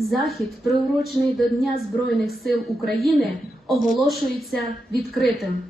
Захід, приурочений до Дня Збройних сил України, оголошується відкритим.